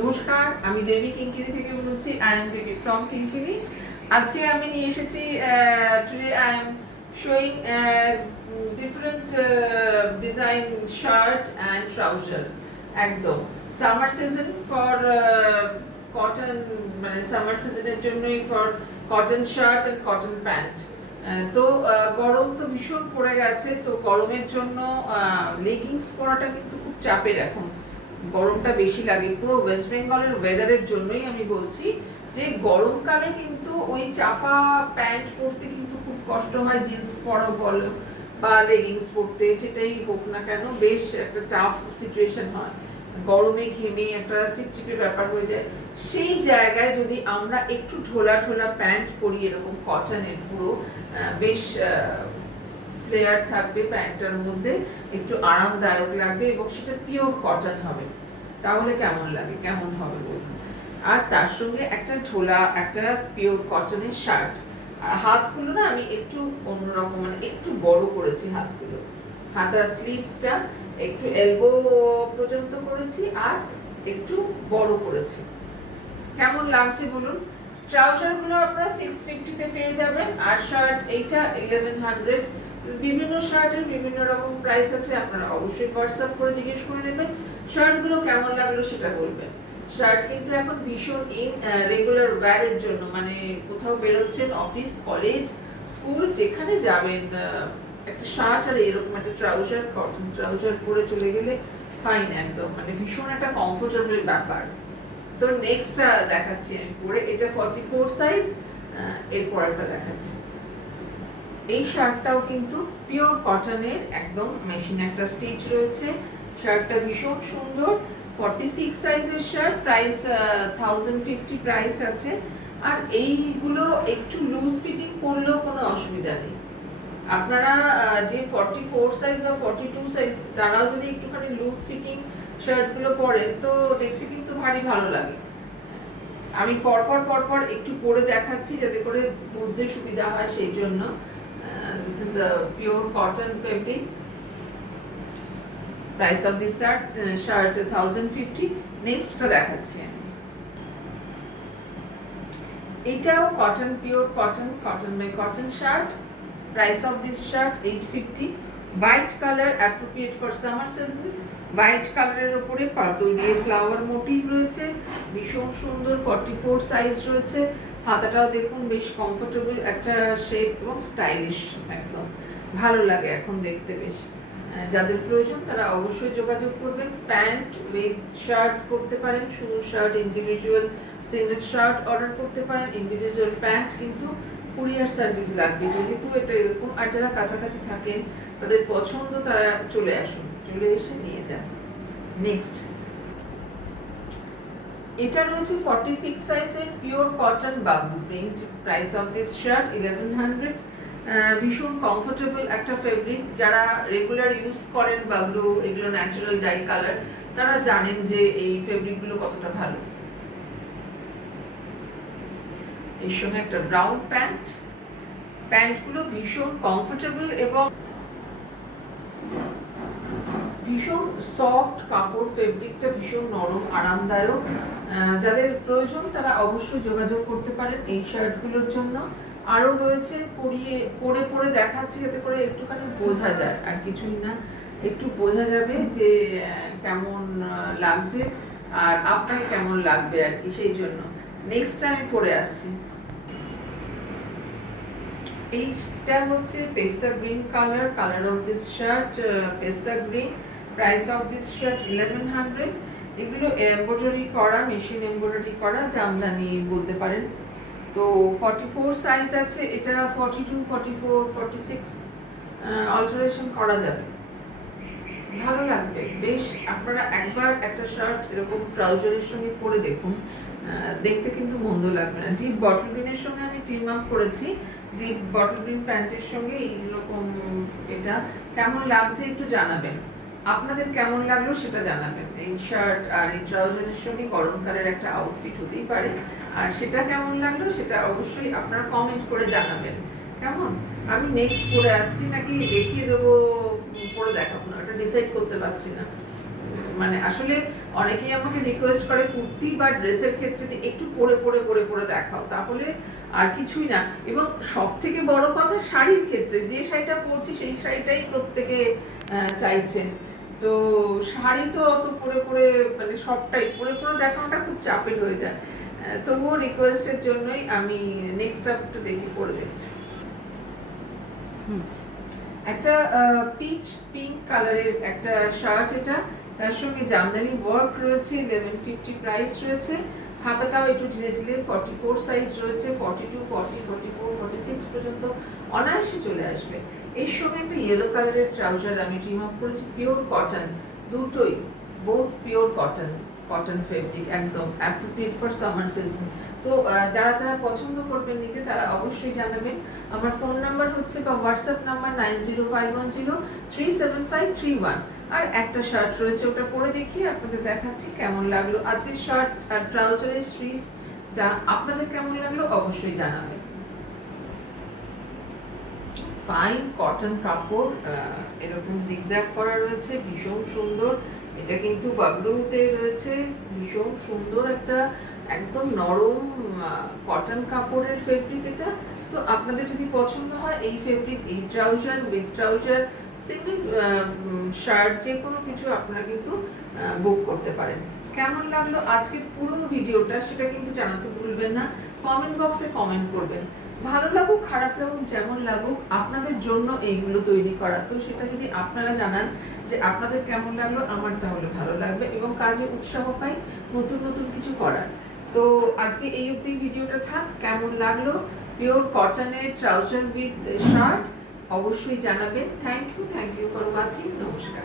নমস্কার, আমি দেবী কিঙ্কিনি থেকে বলছি। আই এম দেবী ফ্রম কিঙ্কিনি। আজকে আমি নিয়ে এসেছি today I am showing different design shirt and trouser. একদম সামার সিজন ফর কটন, মানে সামার সিজনের জন্যই for cotton shirt and cotton pant. তো গরম তো ভীষণ পড়ে গেছে, তো গরমের জন্য লেগিংস পরাটা কিন্তু খুব চাপের এখন। গরমটা বেশি লাগে, পুরো ওয়েস্ট বেঙ্গলের ওয়েদারের জন্যই আমি বলছি যে গরমকালে কিন্তু ওই চাপা প্যান্ট পরতে কিন্তু খুব কষ্ট হয়। জিন্স পরো বলো বা লেগিংস পরতে, যেটাই হোক না কেন বেশ একটা টাফ সিচুয়েশন হয়। গরমে ঘেমে একটা চিপচিপে ব্যাপার হয়ে যায়। সেই জায়গায় যদি আমরা একটু ঢোলা ঢোলা প্যান্ট পরি, এরকম কটনের পুরো বেশ ফ্লেয়ার থাকবে প্যান্টটার মধ্যে, একটু আরামদায়ক লাগবে এবং সেটা পিওর কটন হবে, তাহলে কেমন লাগে, কেমন হবে বলুন। আর তার সঙ্গে একটা ঢোলা একটা পিওর কটনের শার্ট। আর হাতগুলো না আমি একটু অন্যরকম, মানে একটু বড় করেছি হাতগুলো, হাতার স্লিভসটা একটু এলবো পর্যন্ত করেছি আর একটু বড় করেছি। কেমন লাগছে বলুন। ট্রাউজার গুলো আপনারা 650 পেয়ে যাবেন, আর শার্ট এইটা 1100। বিভিন্ন শার্টের বিভিন্ন রকম প্রাইস আছে, আপনারা অবশ্যই হোয়াটসঅ্যাপ করে জিজ্ঞেস করে নেবেন। শার্ট গুলো কেমন লাগলো সেটা বলবেন। শার্ট কিন্তু এখন ভীষণ রেগুলার ওয়্যারের জন্য, মানে কোথাও বেরোচ্ছেন, অফিস, কলেজ, স্কুল, যেখানে যাবেন একটা শার্ট আর এরকম একটা ট্রাউজার, কটন ট্রাউজার পরে চলে গেলে ফাইন, একদম মানে ভীষণ একটা কমফোর্টেবল ব্যাপার। তো নেক্সট দেখাচ্ছি আমি পরে, এটা 44 সাইজ। এরপর একটা দেখাচ্ছি। এই শার্টটাও কিন্তু পিওর কটনের, একদম মেশিন একটা স্টিচ রয়েছে। শার্টটা ভীষণ সুন্দর, 46 সাইজের শার্ট, প্রাইস 1050 প্রাইস আছে। আর এইগুলো একটু লুজ ফিটিং পরলেও কোনো অসুবিধা নেই। আপনারা যে 44 সাইজ বা 42 সাইজ, তারাও যদি একটুখানি লুজ ফিটিং শার্টগুলো পরেন তো দেখতে কিন্তু ভারী ভালো লাগে। আমি পরপর একটু পরে দেখাচ্ছি যাতে করে বুঝতে সুবিধা হয়, সেই জন্য। This is a pure cotton fabric. Price of this shirt 1050। নেক্সটটা দেখাচ্ছি আমি। এটাও cotton, pure cotton, cotton by cotton shirt. Price of this shirt 850। White colour, appropriate for summer season. White কালারের উপরে পার্পল দিয়ে ফ্লাওয়ার মোটিভ রয়েছে, ভীষণ সুন্দর। 44 সাইজ রয়েছে। হাতাটাও দেখুন বেশ কমফোর্টেবল একটা শেপ এবং স্টাইলিশ, একদম ভালো লাগে এখন দেখতে বেশ। যাদের প্রয়োজন তারা অবশ্যই যোগাযোগ করবেন। প্যান্ট উইথ শার্ট করতে পারেন, শুধু shirt, individual single shirt order করতে পারেন। ইন্ডিভিজুয়াল প্যান্ট কিন্তু কুরিয়ার সার্ভিস লাগবে, যেহেতু এটা এরকম। আর যারা কাছাকাছি থাকেন তাদের পছন্দ, তারা চলে আসুন, চলে এসে নিয়ে যান। নেক্সট, এটা রয়েছে 46 সাইজের pure cotton Bablu print. Price of this shirt 1100। ভীষণ কমফোর্টেবল একটা ফেব্রিক। যারা রেগুলার ইউজ করেন বাবলু, এগুলো ন্যাচারাল ডাই কালার, তারা জানেন যে এই ফেব্রিকগুলো কতটা ভালো। এর সঙ্গে একটা ব্রাউন প্যান্ট। প্যান্টগুলো ভীষণ কমফোর্টেবল এবং ভীষণ সফট কাপড়, ফেব্রিকটা ভীষণ নরম, আরামদায়ক। যাদের প্রয়োজন তারা অবশ্যই যোগাযোগ করতে পারেন এই শার্টগুলোর জন্য। আরও রয়েছে, পরে দেখাচ্ছি যাতে করে একটুখানি বোঝা যায়, আর কিছুই না, একটু বোঝা যাবে যে কেমন লাগছে আর আপনাকে কেমন লাগবে আর কি, সেই জন্য। নেক্সট আমি পরে আসছি। এইটা হচ্ছে পেস্তা green colour, colour of this shirt পেস্তা green. Price of this shirt 1100। এগুলো এমব্রয়ডারি করা, মেশিন এমব্রয়ডারি করা, জামদানি বলতে পারেন। তো 44 সাইজ আছে, এটা 42, 44, 46 অল্টারেশন করা যাবে, ভালো লাগবে বেশ। আপনারা একবার একটা শার্ট এরকম ট্রাউজারের সঙ্গে পরে দেখুন, দেখতে কিন্তু মন্দ লাগবে না। ডিপ বটল গ্রিনের সঙ্গে আমি টিম আপ করেছি, ডিপ বটল গ্রিন প্যান্টের সঙ্গে এইরকম। এটা কেমন লাগছে একটু জানাবেন, আপনাদের কেমন লাগলো সেটা জানাবেন। এই শার্ট আর এই ট্রাউজারের সঙ্গে গরমকালের একটা আউটফিট হতেই পারে, আর সেটা কেমন লাগলো সেটা অবশ্যই আপনারা কমেন্ট করে জানাবেন। কেমন, আমি নেক্সট পরে আসছি নাকি দেখিয়ে দেবো, পরে দেখাবো না, এটা ডিসাইড করতে পারছি না। মানে আসলে অনেকেই আমাকে রিকোয়েস্ট করে কুর্তি বা ড্রেসের ক্ষেত্রে যে একটু পরে দেখাও, তাহলে আর কিছুই না। এবং সব থেকে বড় কথা, শাড়ির ক্ষেত্রে যে শাড়িটা পরছি সেই শাড়িটাই প্রত্যেকে চাইছেন। তো শাড়ি তো অত পরে মানে সবটাই পরে দেখানোটা খুব চাপের হয়ে যায়। তবুও রিকোয়েস্টের জন্যই আমি নেক্সট আপ একটু দেখি পরে দেখছি। একটা পিচ পিঙ্ক কালারের একটা শার্ট, এটা তার সঙ্গে জামদানি ওয়ার্ক রয়েছে, 1150 প্রাইস রয়েছে। হাতাটাও একটু ঢিলে 44 সাইজ রয়েছে, 42, 40, 44, 46 পর্যন্ত অনায়াসে চলে আসবে। এর সঙ্গে একটা ইয়েলো কালারের ট্রাউজার আমি ট্রিম আপ করেছি, পিওর কটন, দুটোই বোথ পিওর কটন ফেব্রিক, একদম অ্যাপ্রোপ্রিয়েট ফর সামার সিজন। তো যারা পছন্দ করবেন নিতে তারা অবশ্যই জানাবেন। আমার ফোন নাম্বার হচ্ছে বা হোয়াটসঅ্যাপ নাম্বার 9051037531। আর একটা শার্ট রয়েছে, ওটা পরে দেখিয়ে আপনাদের দেখাচ্ছি কেমন লাগলো। আজকের শার্ট আর ট্রাউজারের স্ট্রিচটা আপনাদের কেমন লাগলো অবশ্যই জানাবেন। ফাইন কটন কাপড়, এরকম জিগজ্যাগ করা রয়েছে, ভীষণ সুন্দর। এটা কিন্তু বাগরুতে রয়েছে, ভীষণ সুন্দর একটা একদম নরম কটন কাপড়ের ফেব্রিক এটা। তো আপনাদের যদি পছন্দ হয় এই ফেব্রিক, এই trouser with trouser, single shirt, যে কোনো কিছু আপনারা কিন্তু বুক করতে পারেন। কেমন লাগলো আজকের পুরো ভিডিওটা সেটা কিন্তু জানাতে ভুলবেন না, কমেন্ট বক্সে কমেন্ট করবেন। ভালো লাগুক খারাপ লাগুক যেমন লাগুক, আপনাদের জন্য এইগুলো তৈরি করা। তো সেটা যদি আপনারা জানান যে আপনাদের কেমন লাগলো, আমার তাহলে ভালো লাগবে এবং কাজে উৎসাহ পাই নতুন কিছু করার। তো আজকে এই অবধি ভিডিওটা থাক। কেমন লাগলো পিওর কটনের ট্রাউজার উইথ শার্ট অবশ্যই জানাবেন। Thank you for watching. নমস্কার।